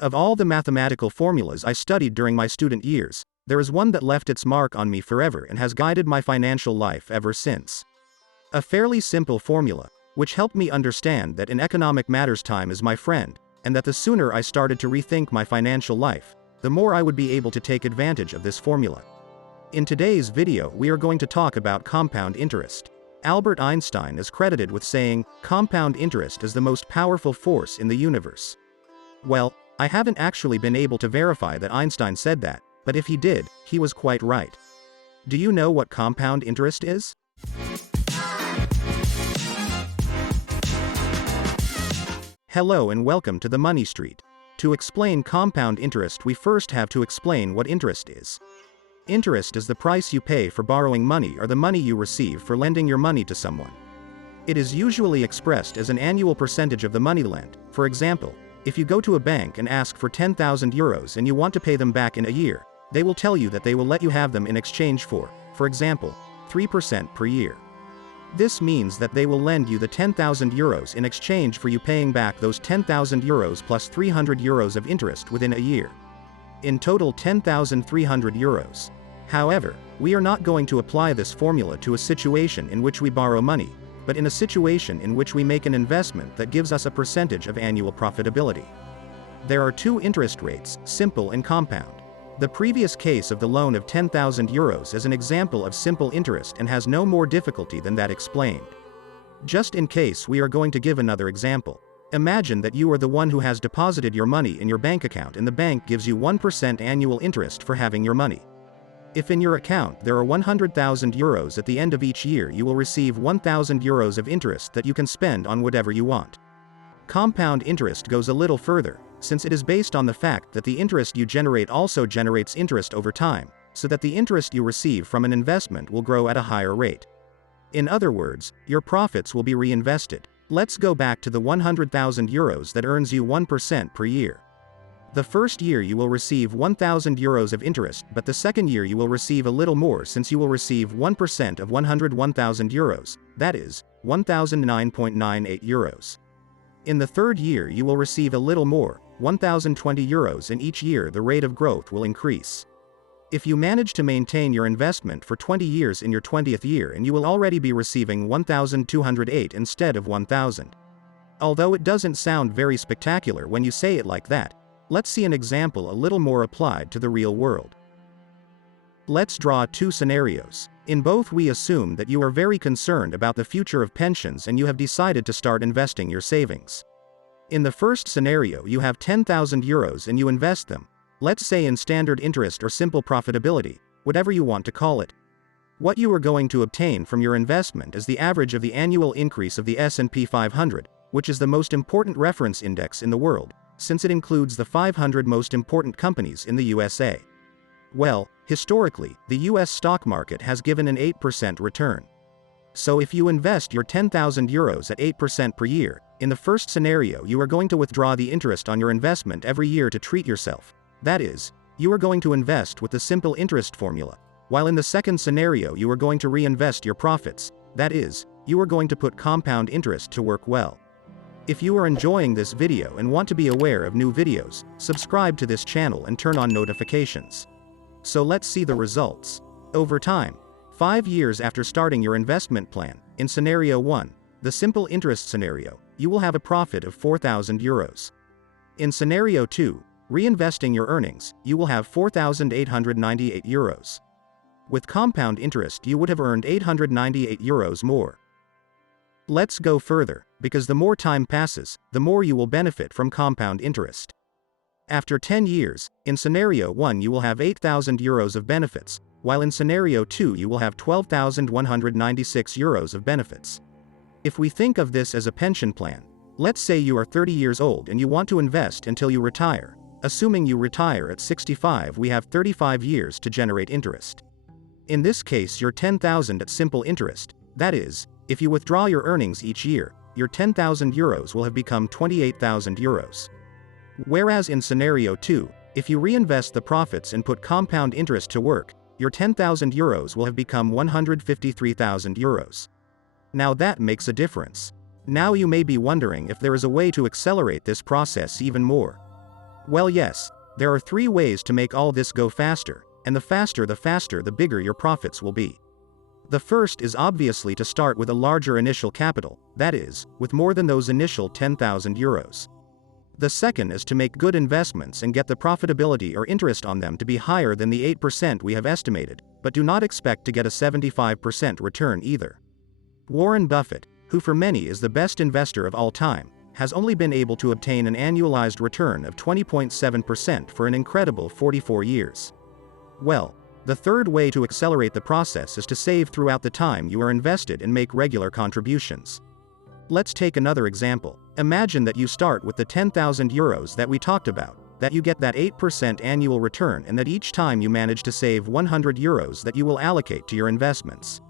Of all the mathematical formulas I studied during my student years, there is one that left its mark on me forever and has guided my financial life ever since. A fairly simple formula, which helped me understand that in economic matters time is my friend, and that the sooner I started to rethink my financial life, the more I would be able to take advantage of this formula. In today's video we are going to talk about compound interest. Albert Einstein is credited with saying, "Compound interest is the most powerful force in the universe." Well, I haven't actually been able to verify that Einstein said that, but if he did, he was quite right. Do you know what compound interest is? Hello and welcome to the Money Street. To explain compound interest we first have to explain what interest is. Interest is the price you pay for borrowing money or the money you receive for lending your money to someone. It is usually expressed as an annual percentage of the money lent. For example, if you go to a bank and ask for 10,000 euros and you want to pay them back in a year, they will tell you that they will let you have them in exchange for example, 3% per year. This means that they will lend you the 10,000 euros in exchange for you paying back those 10,000 euros plus 300 euros of interest within a year. In total 10,300 euros. However, we are not going to apply this formula to a situation in which we borrow money, but in a situation in which we make an investment that gives us a percentage of annual profitability. There are two interest rates, simple and compound. The previous case of the loan of 10,000 euros is an example of simple interest and has no more difficulty than that explained. Just in case we are going to give another example. Imagine that you are the one who has deposited your money in your bank account and the bank gives you 1% annual interest for having your money. If in your account there are 100,000 euros at the end of each year, you will receive 1,000 euros of interest that you can spend on whatever you want. Compound interest goes a little further, since it is based on the fact that the interest you generate also generates interest over time, so that the interest you receive from an investment will grow at a higher rate. In other words, your profits will be reinvested. Let's go back to the 100,000 euros that earns you 1% per year. The first year you will receive 1,000 euros of interest, but the second year you will receive a little more since you will receive 1% of 101,000 euros, that is, 1,009.98 euros. In the third year you will receive a little more, 1,020 euros, and each year the rate of growth will increase. If you manage to maintain your investment for 20 years in your 20th year, and you will already be receiving 1,208 instead of 1,000. Although it doesn't sound very spectacular when you say it like that, let's see an example a little more applied to the real world. Let's draw two scenarios. In both we assume that you are very concerned about the future of pensions and you have decided to start investing your savings. In the first scenario you have 10,000 euros and you invest them, let's say in standard interest or simple profitability, whatever you want to call it. What you are going to obtain from your investment is the average of the annual increase of the S&P 500, which is the most important reference index in the world, since it includes the 500 most important companies in the USA. Well, historically, the US stock market has given an 8% return. So if you invest your 10,000 euros at 8% per year, in the first scenario you are going to withdraw the interest on your investment every year to treat yourself. That is, you are going to invest with the simple interest formula, while in the second scenario you are going to reinvest your profits. That is, you are going to put compound interest to work well. If you are enjoying this video and want to be aware of new videos, subscribe to this channel and turn on notifications. So let's see the results. Over time, 5 years after starting your investment plan, in scenario 1, the simple interest scenario, you will have a profit of 4,000 euros. In scenario 2, reinvesting your earnings, you will have 4,898 euros. With compound interest you would have earned 898 euros more. Let's go further, because the more time passes, the more you will benefit from compound interest. After 10 years, in scenario 1 you will have 8,000 euros of benefits, while in scenario 2 you will have 12,196 euros of benefits. If we think of this as a pension plan, let's say you are 30 years old and you want to invest until you retire. Assuming you retire at 65, we have 35 years to generate interest. In this case your 10,000 at simple interest, that is, if you withdraw your earnings each year, your 10,000 euros will have become 28,000 euros. Whereas in scenario 2, if you reinvest the profits and put compound interest to work, your 10,000 euros will have become 153,000 euros. Now that makes a difference. Now you may be wondering if there is a way to accelerate this process even more. Well, yes, there are 3 ways to make all this go faster, and the faster the bigger your profits will be. The first is obviously to start with a larger initial capital, that is, with more than those initial 10,000 euros. The second is to make good investments and get the profitability or interest on them to be higher than the 8% we have estimated, but do not expect to get a 75% return either. Warren Buffett, who for many is the best investor of all time, has only been able to obtain an annualized return of 20.7% for an incredible 44 years. Well, the third way to accelerate the process is to save throughout the time you are invested and make regular contributions. Let's take another example. Imagine that you start with the 10,000 euros that we talked about, that you get that 8% annual return, and that each time you manage to save 100 euros that you will allocate to your investments.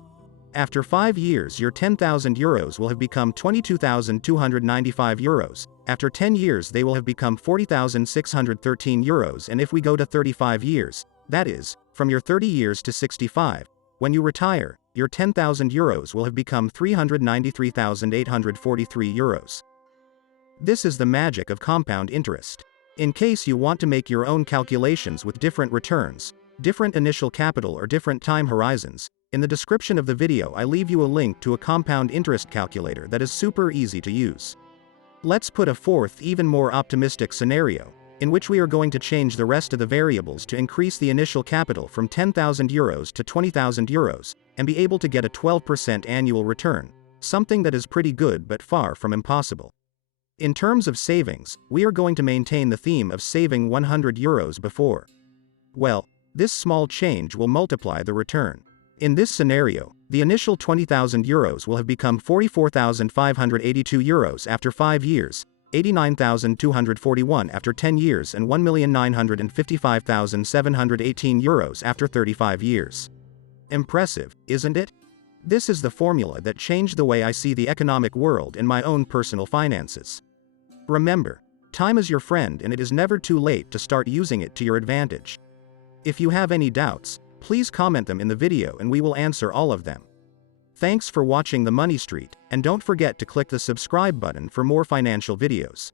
After 5 years, your 10,000 euros will have become 22,295 euros. After 10 years, they will have become 40,613 euros, and if we go to 35 years, that is, from your 30 years to 65, when you retire, your 10,000 euros will have become 393,843 euros. This is the magic of compound interest. In case you want to make your own calculations with different returns, different initial capital or different time horizons, in the description of the video I leave you a link to a compound interest calculator that is super easy to use. Let's put a fourth, even more optimistic scenario, in which we are going to change the rest of the variables to increase the initial capital from 10,000 euros to 20,000 euros, and be able to get a 12% annual return, something that is pretty good but far from impossible. In terms of savings, we are going to maintain the theme of saving 100 euros before. Well, this small change will multiply the return. In this scenario, the initial 20,000 euros will have become 44,582 euros after 5 years, 89,241 after 10 years, and 1,955,718 euros after 35 years. Impressive, isn't it? This is the formula that changed the way I see the economic world and my own personal finances. Remember, time is your friend, and it is never too late to start using it to your advantage. If you have any doubts, please comment them in the video and we will answer all of them. Thanks for watching The Money Street, and don't forget to click the subscribe button for more financial videos.